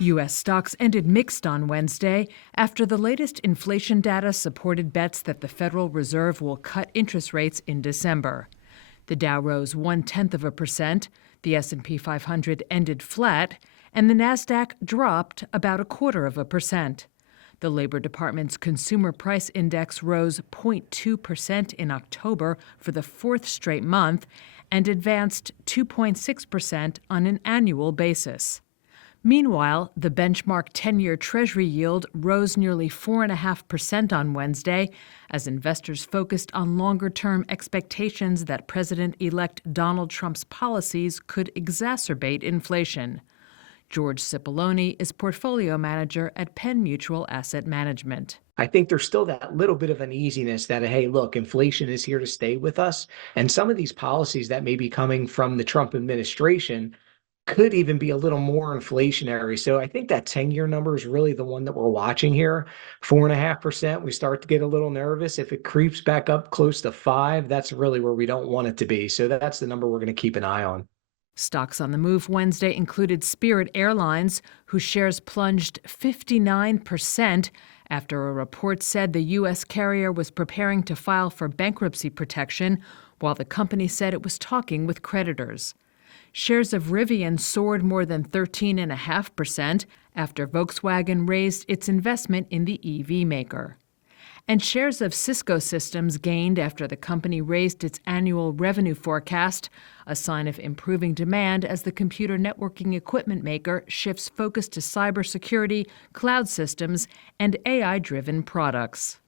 U.S. stocks ended mixed on Wednesday after the latest inflation data supported bets that the Federal Reserve will cut interest rates in December. The Dow rose 0.1%, the S&P 500 ended flat, and the Nasdaq dropped about 0.25%. The Labor Department's Consumer Price Index rose 0.2% in October for the fourth straight month and advanced 2.6% on an annual basis. Meanwhile, the benchmark 10-year Treasury yield rose nearly 4.5% on Wednesday as investors focused on longer-term expectations that President-elect Donald Trump's policies could exacerbate inflation. George Cipollone is portfolio manager at Penn Mutual Asset Management. I think there's still that little bit of uneasiness that, hey, look, inflation is here to stay with us. And some of these policies that may be coming from the Trump administration could even be a little more inflationary. So I think that 10-year number is really the one that we're watching here. 4.5%, we start to get a little nervous. If it creeps back up close to 5, that's really where we don't want it to be. So that's the number we're going to keep an eye on. Stocks on the move Wednesday included Spirit Airlines, whose shares plunged 59% after a report said the U.S. carrier was preparing to file for bankruptcy protection, while the company said it was talking with creditors. Shares of Rivian soared more than 13.5% after Volkswagen raised its investment in the EV maker. And shares of Cisco Systems gained after the company raised its annual revenue forecast, a sign of improving demand as the computer networking equipment maker shifts focus to cybersecurity, cloud systems, and AI-driven products.